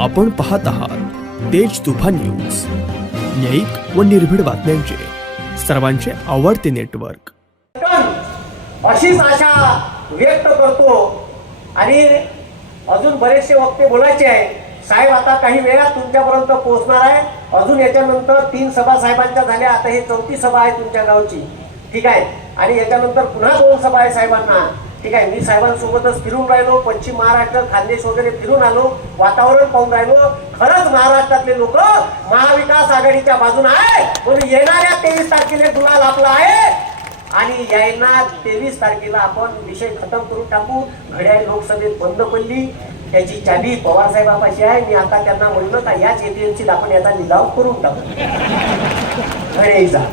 आपण पाहत आहात तेज तुफान न्यूज. न्यायिक व निर्भीड बातम्यांचे. सर्वांचे आवडते नेटवर्क. अशीच आशा व्यक्त करतो. आणि अजून बरेचसे वक्ते बोलायचे आहे साहेब आता काही वेळात तुमच्यापर्यंत पोहोचणार आहे. अजून याच्यानंतर तीन सभा साहेबांच्या झाल्या. आता हे चौथी सभा आहे तुमच्या गावची. ठीक आहे? आणि याच्यानंतर पुन्हा दोन सभा आहे साहेबांना. ठीक आहे मी साहेबांसोबतच फिरून राहिलो पश्चिम महाराष्ट्र खानदेश वगैरे फिरून आलो वातावरण पाहून राहिलो. खरंच महाराष्ट्रातले लोक महाविकास आघाडीच्या बाजून आहे म्हणून येणाऱ्या तेवीस तारखेला गुलाल आपला आहे. आणि यायला तेवीस तारखेला आपण विषय खतम करून टाकू. घड्याळ लोकसभेत बंद पडली. त्याची चाबी पवार साहेबापाशी आहे. मी आता त्यांना म्हणलं का याच एटीएमची आपण याचा लिलाव करून टाकू. घड्याईचा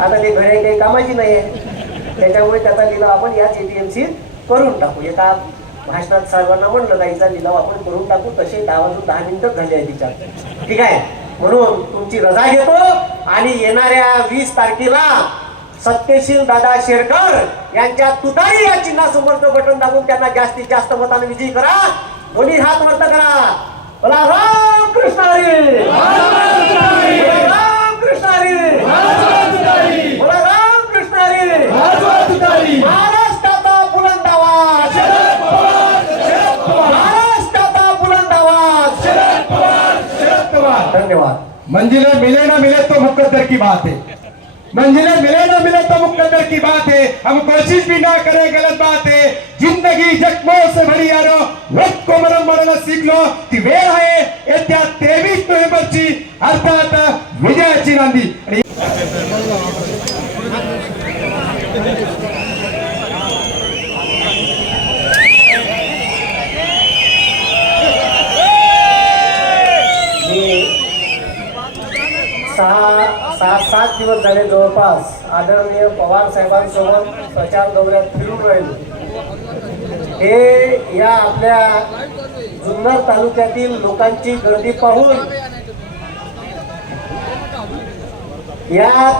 आता ते घड्याई काही कामाची नाही आहे त्याच्यामुळे त्याचा लिलाव आपण याच एटीएमसीत करून टाकू. एका भाषणात सर्वांना म्हणलं का लिलाव आपण करून टाकू. तसे दहा वाजून दहा मिनिटं झाले आहे तिच्यात. ठीक आहे? म्हणून तुमची रजा घेतो आणि येणाऱ्या वीस तारखेला सत्यशील दादा शेरकर यांच्या तुतारी या चिन्हासमोरचं बटन दाबून त्यांना जास्तीत जास्त मताने विजयी करा. दोन्ही हात वर्त करा. बोला राम कृष्ण हरी! राम कृष्ण मंजिलें मिले ना मिले तो मुकद्दर की बात है। मंजिलें मिले ना मिले तो मुकद्दर की बात है। हम कोशिश भी ना करें गलत बात है। जिंदगी जख्मों से भरी यारो वक्त को मरम मरण सीख लो। ती वेळ आहे येत्या तेवीस नोव्हेंबरची अर्थात विजयाची नांदी आणि मी सहा सात दिवस झाले जवळपास आदरणीय पवार साहेबांसोबत प्रचार दौऱ्यात फिरून राहिलो. हे या आपल्या जुन्नर तालुक्यातील लोकांची गर्दी पाहून या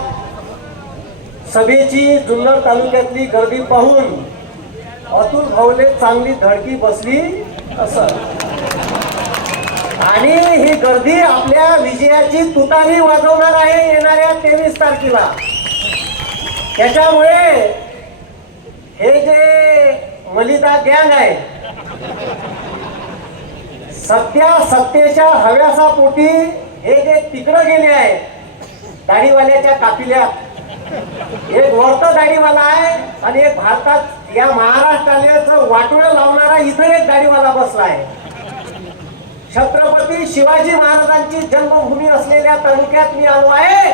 सभेची जुन्नर तालुक्यातली गर्दी पाहून अतुल भाऊले चांगली धडकी बसली असं. आणि ही गर्दी आपल्या विजयाची तुतारी वाजवणार आहे येणाऱ्या तेवीस तारखेला. त्याच्यामुळे हे जे मलिदा गँग आहे सत्या सत्तेच्या हव्यासापोटी हे जे तिकडं गेले आहे दाढीवाल्याच्या कापिल्यात. एक वर्त दाढीवाला आहे आणि एक भारतात या महाराष्ट्राचं वाटोळं लावणारा इथं एक दाढीवाला बसला आहे. छत्रपती शिवाजी महाराजांची जन्मभूमी असलेल्या तालुक्यात मी आलो आहे.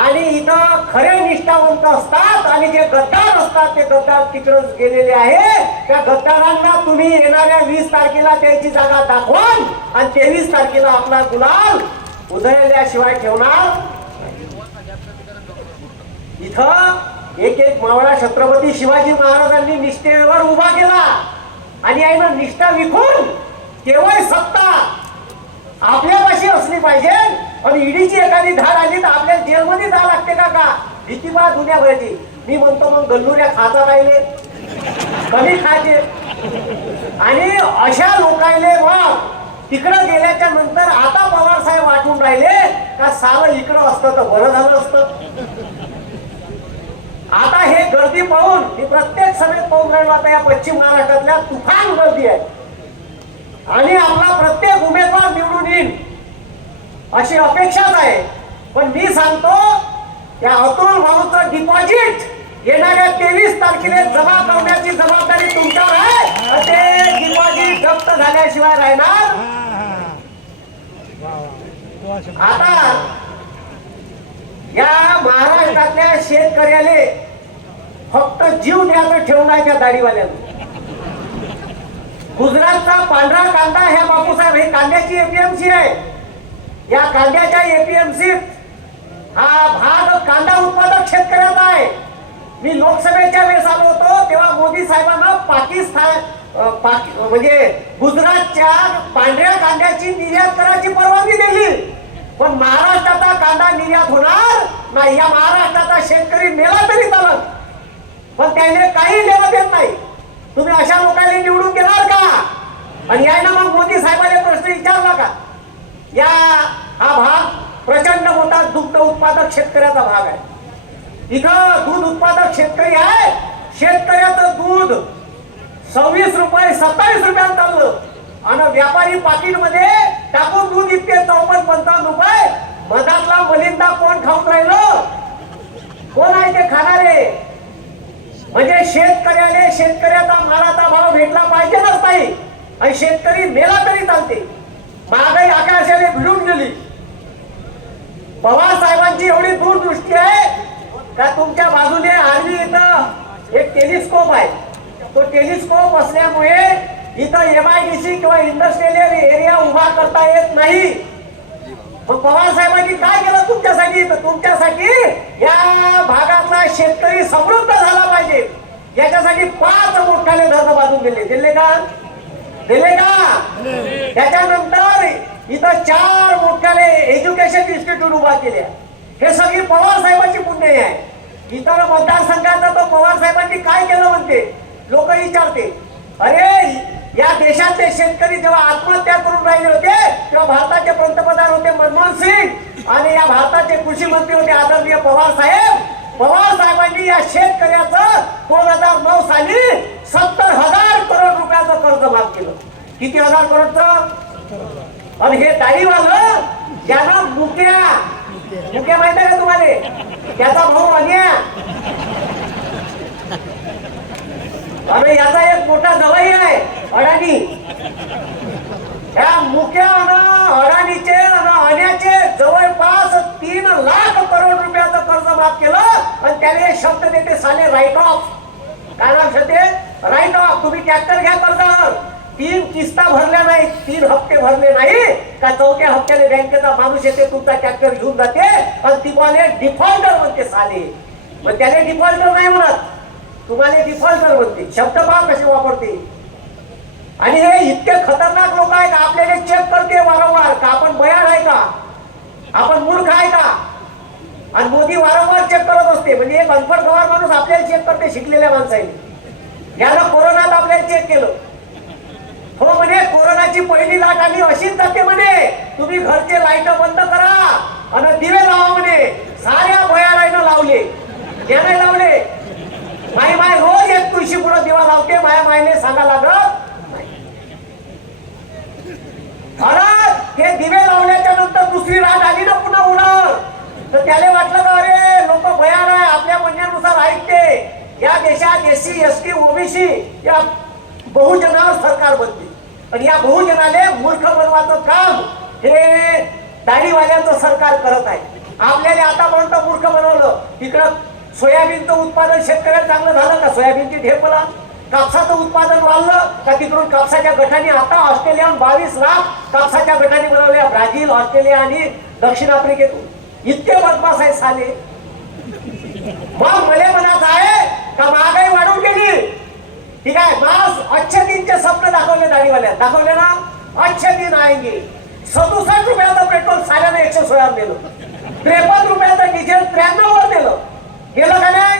आणि इथं खरे निष्ठावंत असतात आणि जे गद्दार असतात ते गद्दार तिकडं गेलेले आहे. त्या गद्दारांना तुम्ही येणाऱ्या वीस तारखेला त्याची जागा दाखवाल आणि तेवीस तारखेला आपला गुलाल उधळल्याशिवाय ठेवणार. इथं एक एक मावळा छत्रपती शिवाजी महाराजांनी निष्ठेवर उभा केला. आणि आहे ना निष्ठा विकून केवळ सत्ता आपल्यापाशी असली पाहिजे. आणि ईडीची एखादी धार आली तर आपल्याला जेलमध्ये जावं लागते का का? भीती बा दुनियाभराची. मी म्हणतो मग गल्लुऱ्या खाता राहिले. कमी खायचे आणि अशा लोकायले मग तिकडं गेल्याच्यानंतर आता पवार साहेब वाटून राहिले का सावं इकडं असतं तर बरं झालं असतं. आता हे गर्दी पाहून ही प्रत्येक सभेत पाहून राहिला. आता या पश्चिम महाराष्ट्रातल्या तुफान गर्दी आहे. आणि आपला प्रत्येक उमेदवार निवडून येईल. अशी अपेक्षाच आहे. पण मी सांगतो या अतुल भाऊचं डिपॉझिट येणाऱ्या तेवीस तारखेला जमा करण्याची जबाबदारी तुमच्यावर आहे. ते डिपॉझिट जप्त झाल्याशिवाय राहणार आता या महाराष्ट्रातल्या शेतकऱ्याले फक्त जीव द्यायचं ठेवून आहे त्या दाढीवाल्यानं गुजरातचा पांढरा कांदा ह्या बापूसाहेब हे कांद्याची एपीएमसी आहे. या कांद्याच्या एपीएमसीत हा भाग कांदा उत्पादक शेतकऱ्याचा आहे. मी लोकसभेच्या वेळेस आलो होतो तेव्हा मोदी साहेबांना पाकिस्तान अं, पाक- म्हणजे गुजरातच्या पांढऱ्या कांद्याची निर्यात करायची परवानगी दिली. पण महाराष्ट्राचा कांदा निर्यात होणार नाही. या महाराष्ट्राचा शेतकरी मेला तरी चालत पण त्याने काही लेवा देत नाही. तुम्ही अशा लोकांनी निवडून गेलात का? आणि यांना मग मोदी साहेबांनी प्रश्न विचारला का? या हा भाग प्रचंड मोठा दुग्ध उत्पादक शेतकऱ्याचा भाग आहे. इथं दूध उत्पादक शेतकरी आहे. शेतकऱ्याचं दूध सव्वीस रुपये सत्तावीस रुपयात चाललं. आणि व्यापारी पाकिटमध्ये टाकून दूध इतके चौपन्न पंचावन्न रुपये. मधातला मलिंदा कोण खाऊन राहिलं? कोण आहे ते खाणारे? म्हणजे शेतकऱ्याने शेतकऱ्याचा मालाचा भाव भेटला पाहिजेच नाही. आणि शेतकरी मेला तरी चालते. महागाई आकाशाने भिडून गेली. पवार साहेबांची एवढी दूरदृष्टी आहे का तुमच्या बाजूने आर्वी इथं एक टेलिस्कोप आहे. तो टेलिस्कोप असल्यामुळे इथं एमआयडीसी किंवा इंडस्ट्रियल एरिया उभा करता येत नाही. मग पवार साहेबांनी काय केलं तुमच्यासाठी? तर तुमच्यासाठी या भागातला शेतकरी समृद्ध झाला पाहिजे. याच्यासाठी पाच मोठाले धरण बांधून दिले. दिले का? दिले का? त्याच्यानंतर इथं चार मोठ्याले एज्युकेशन इन्स्टिट्यूट उभा केल्या. हे सगळी पवार साहेबांची पुण्य आहे. इतर मतदारसंघाचा तर पवार साहेबांनी काय केलं म्हणते? लोक विचारते. अरे या देशातले शेतकरी जेव्हा आत्महत्या करून राहिले होते तेव्हा भारताचे पंतप्रधान होते मनमोहन सिंग आणि या भारताचे कृषी मंत्री होते आदरणीय पवार साहेब. पवार साहेबांनी या शेतकऱ्याचं दोन हजार नऊ साली सत्तर हजार करोड रुपयाचं कर्ज माफ केलं. किती हजार करोडचं? आणि हे दाढीवालं ज्यानं मुक्या मुक्या माहिती आहे का तुम्हाला? त्याचा भाऊ अन्या आणि याचा एक मोठा जवाई आहे अडाणी. या मुख्या अडाणीचे आणि अण्याचे जवळपास तीन लाख करोड रुपयाचं कर्ज माफ केलं आणि त्याने शब्द देते साले राईट ऑफ काय नाव शब्द? राईट ऑफ तुम्ही ट्रॅक्टर घ्या कर्जावर. तीन किस्ता भरल्या नाही तीन हप्ते भरले नाही. का चौथ्या हप्त्याने बँकेचा माणूस येते तुमचा ट्रॅक्टर घेऊन जाते. आणि तुम्हाला डिफॉल्टर म्हणते साले. मग त्याने डिफॉल्टर नाही म्हणत. तुम्हाला डिफॉल्टर म्हणते. शब्द पहा कसे वापरते. आणि हे इतके खतरनाक लोक आहेत आपल्याला चेक करते वारंवार का? आपण बयान आहे का? आपण मूर्ख आहे का? आणि मोदी वारंवार चेक करत असते. म्हणजे एक अनपड गवार माणूस आपल्याला चेक करते शिकलेल्या माणसाने. यानं कोरोनात आपल्याला चेक केलं. हो म्हणे कोरोनाची पहिली लाट आली अशीच जाते म्हणे. तुम्ही घरचे लाइट बंद करा आणि दिवे लावा म्हणे. साऱ्या भयालाईनं लावले. याने लावले. माई माय रोज एक तुळशी पुढे दिवा लावते माया मायने सांगा लागत अरे हे दिवे लावल्याच्या नंतर दुसरी रात आली ना पुन्हा उन्हाळ तर त्याला वाटलं का अरे लोक भयान आहे आपल्या म्हणण्यानुसार ऐकते. या देशात एससी एस टी ओबीसी या बहुजनावर सरकार बनते. आणि या बहुजनाले मूर्ख बनवायचं काम हे दाढीवाल्यांचं सरकार करत आहे. आपल्याला आतापर्यंत मूर्ख बनवलं. इकडं सोयाबीनचं उत्पादन शेतकऱ्याला चांगलं झालं का? सोयाबीनची ढेप मला कापसाचं उत्पादन वाढलं का तिकडून कापसाच्या गटाने आता ऑस्ट्रेलिया बावीस लाख कापसाच्या गटाने बनवल्या ब्राझील ऑस्ट्रेलिया आणि दक्षिण आफ्रिकेतून. इतके बदमाश आहे साले. मग मला मनात आहे का महागाई वाढून गेली? ठीक आहे मास अच्छे दिनचे स्वप्न दाखवले दाढीवाल्या. दाखवले ना? अच्छे दिन आएंगे सदुसष्ट रुपयाचं पेट्रोल साल्यानं एकशे सोळा दिलं त्रेपन्न रुपयाचं डिझेल त्र्याण्णव वर दिलं गेलं का नाही?